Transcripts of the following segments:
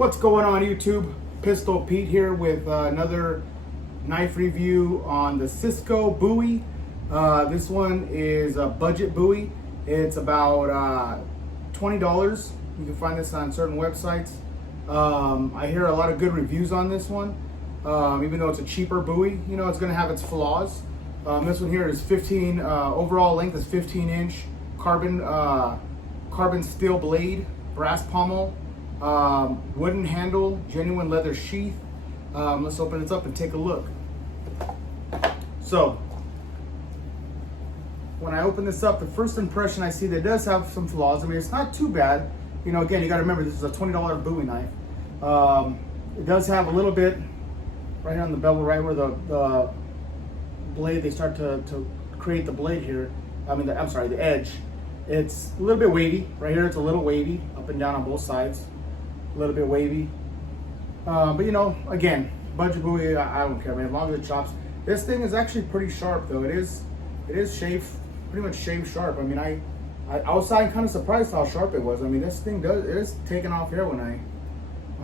What's going on YouTube? Pistol Pete here with another knife review on the Szco Bowie. This one is a budget Bowie. It's about $20. You can find this on certain websites. I hear a lot of good reviews on this one. Even though it's a cheaper Bowie, you know, it's going to have its flaws. This one here is 15, overall length is 15-inch carbon steel blade, brass pommel, wooden handle, genuine leather sheath. Let's open this up and take a look. So, when I open this up, the first impression I see that it does have some flaws. I mean, it's not too bad. You know, again, you got to remember this is a $20 Bowie knife. It does have a little bit right here on the bevel, right where the blade, they start to create the blade here. I'm sorry, the edge. It's a little bit wavy. Right here, it's a little wavy, up and down on both sides. A little bit wavy. But you know, again, budget Bowie, I don't care, man, as long as it chops. This thing is actually pretty sharp though. It is shaved, pretty much shaved sharp. I mean, I was kind of surprised how sharp it was. I mean, this thing it is taking off hair when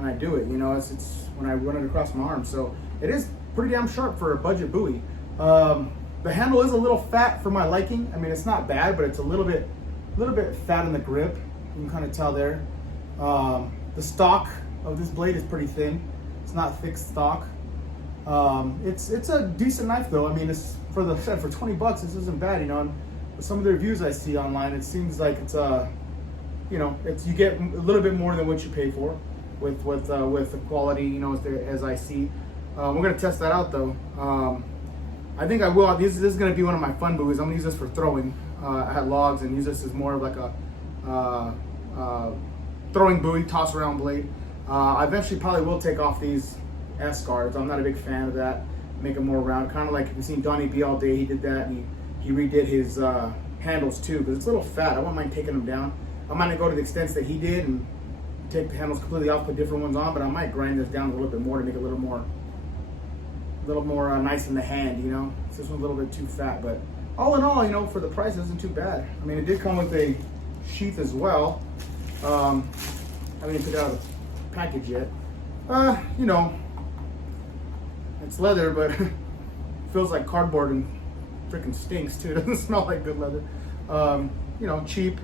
I do it. You know, it's when I run it across my arm. So it is pretty damn sharp for a budget Bowie. The handle is a little fat for my liking. I mean, it's not bad, but it's a little bit fat in the grip. You can kind of tell there. The stock of this blade is pretty thin. It's not thick stock. It's a decent knife though. I mean, it's for 20 bucks. This isn't bad, you know. And some of the reviews I see online, it seems like it's you know, you get a little bit more than what you pay for with the quality, you know, as I see. We're gonna test that out though. I think I will. This is gonna be one of my fun Bowies. I'm gonna use this for throwing at logs and use this as more of like a throwing Bowie, toss around blade. I eventually probably will take off these S guards. I'm not a big fan of that. Make them more round, kind of like you've seen Donnie B all day. He did that, and he redid his handles too, because it's a little fat. I wouldn't mind taking them down. I might not go to the extents that he did and take the handles completely off, put different ones on, but I might grind this down a little bit more to make it a little more nice in the hand, you know. This one's a little bit too fat, but all in all, you know, for the price, it isn't too bad. I mean, it did come with a sheath as well. I haven't even took it out of the package yet. You know, it's leather, but it feels like cardboard and freaking stinks too. It doesn't smell like good leather. You know, cheap.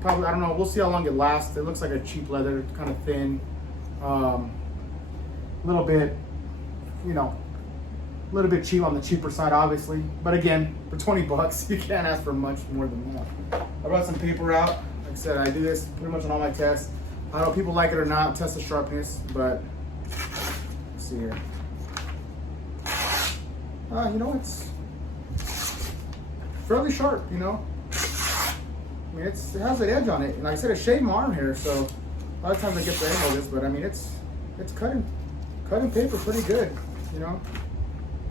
Probably, I don't know, we'll see how long it lasts. It looks like a cheap leather, kind of thin. A little bit, you know, a little bit cheap on the cheaper side, obviously. But again, for 20 bucks, you can't ask for much more than that. I brought some paper out. Like I said, I do this pretty much on all my tests. I don't know if people like it or not, test the sharpness, but let's see here. You know, it's fairly sharp, you know. I mean, it has an edge on it. And like I said, I shaved my arm here, so a lot of times I get the angle of this, but I mean, it's cutting paper pretty good, you know.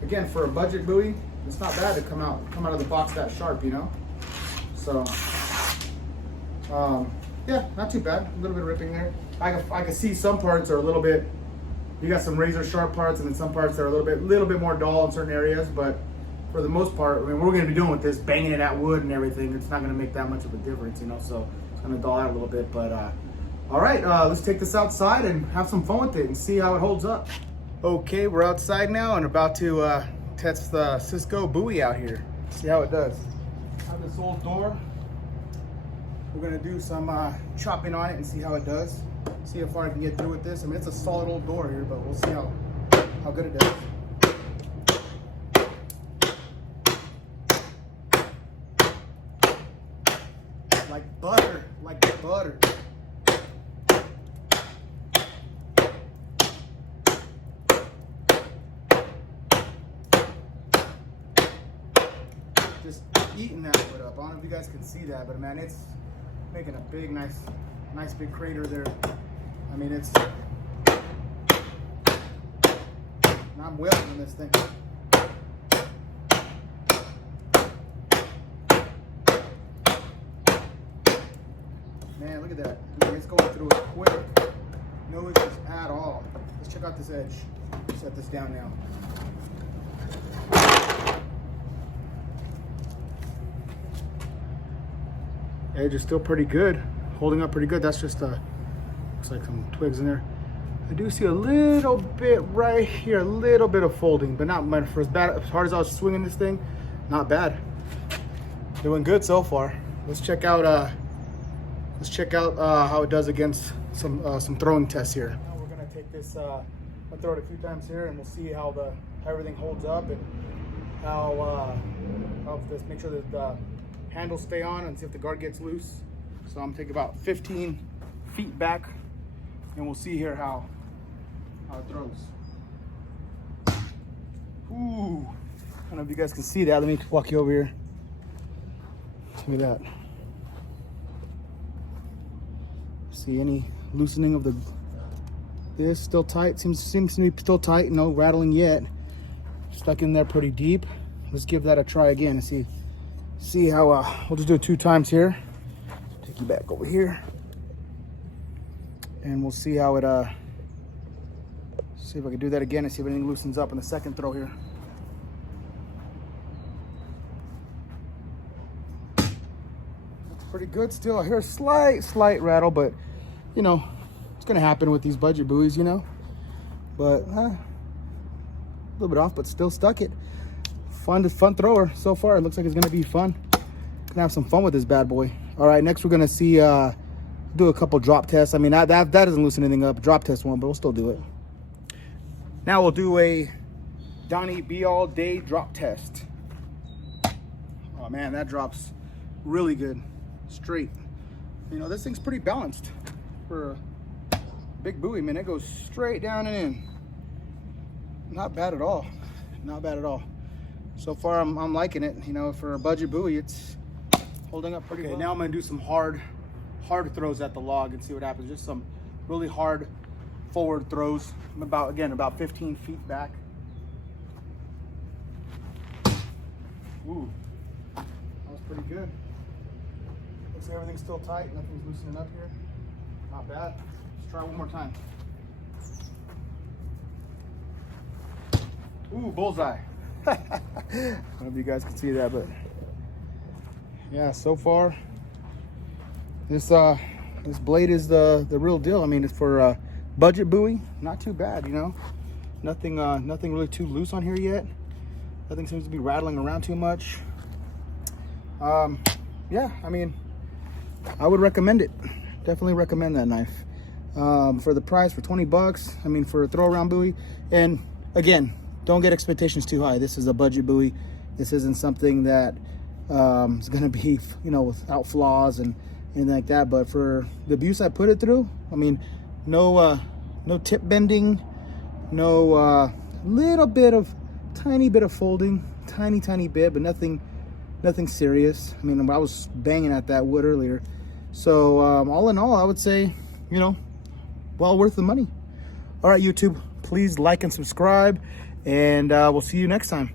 Again, for a budget Bowie, it's not bad to come out of the box that sharp, you know. So, yeah, not too bad. A little bit of ripping there. I can see some parts are a little bit. You got some razor sharp parts, and then some parts that are a little bit more dull in certain areas. But for the most part, I mean, what we're going to be doing with this, banging it at wood and everything, it's not going to make that much of a difference, you know. So it's going to dull out a little bit. But all right, let's take this outside and have some fun with it and see how it holds up. Okay, we're outside now and about to test the Szco Bowie out here. See how it does. I have this old door. We're gonna do some chopping on it and see how it does. See how far I can get through with this. I mean, it's a solid old door here, but we'll see how good it does. Like butter, like butter. Just eating that wood up. I don't know if you guys can see that, but man, it's making a big, nice big crater there. I mean, it's, and I'm welding this thing. Man, look at that. I mean, it's going through it quick. No issues at all. Let's check out this edge. Set this down now. Edge is still pretty good, holding up pretty good. That's just a Looks like some twigs in there. I do see a little bit right here, a little bit of folding, but not much. For as hard as I was swinging this thing, not bad. Doing good so far. Let's check out how it does against some throwing tests here. Now we're gonna take this, I'll throw it a few times here, and we'll see how everything holds up, and how this, make sure that the handles stay on, and see if the guard gets loose. So I'm taking about 15 feet back, and we'll see here how it throws. Ooh, I don't know if you guys can see that. Let me walk you over here. Look at that. See any loosening of this? Still tight. Seems to be still tight. No rattling yet. Stuck in there pretty deep. Let's give that a try again and see how. We'll just do it 2 times here. Take you back over here, and we'll see how it. See if I can do that again and see if anything loosens up in the second throw here. That's pretty good still. I hear a slight rattle, but you know, it's gonna happen with these budget buoys, you know. But a little bit off, but still stuck it. Fun thrower so far. It looks like it's gonna be fun. Gonna have some fun with this bad boy. All right, next we're gonna see do a couple drop tests. I mean, that doesn't loosen anything up. Drop test one, but we'll still do it. Now we'll do a Donnie Be All Day drop test. Oh man, that drops really good, straight. You know, this thing's pretty balanced for a big buoy, man. It goes straight down and in. Not bad at all. Not bad at all. So far, I'm liking it. You know, for a budget buoy, it's holding up pretty well. Now I'm gonna do some hard throws at the log and see what happens. Just some really hard forward throws. I'm about 15 feet back. Ooh, that was pretty good. Looks like everything's still tight. Nothing's loosening up here. Not bad. Let's try one more time. Ooh, bullseye. I don't know if you guys can see that, but yeah, so far this blade is the real deal. I mean, it's for a budget buoy, not too bad, you know. Nothing really too loose on here yet. Nothing seems to be rattling around too much. Yeah, I mean, I would recommend it. Definitely recommend that knife. For the price, for 20 bucks, I mean, for a throw around buoy. And again, don't get expectations too high. This is a budget buoy. This isn't something that is gonna be, you know, without flaws and anything like that. But for the abuse I put it through, I mean, no tip bending, no tiny bit of folding, tiny bit, but nothing serious. I mean, I was banging at that wood earlier. So all in all, I would say, you know, well worth the money. All right, YouTube, please like and subscribe, and we'll see you next time.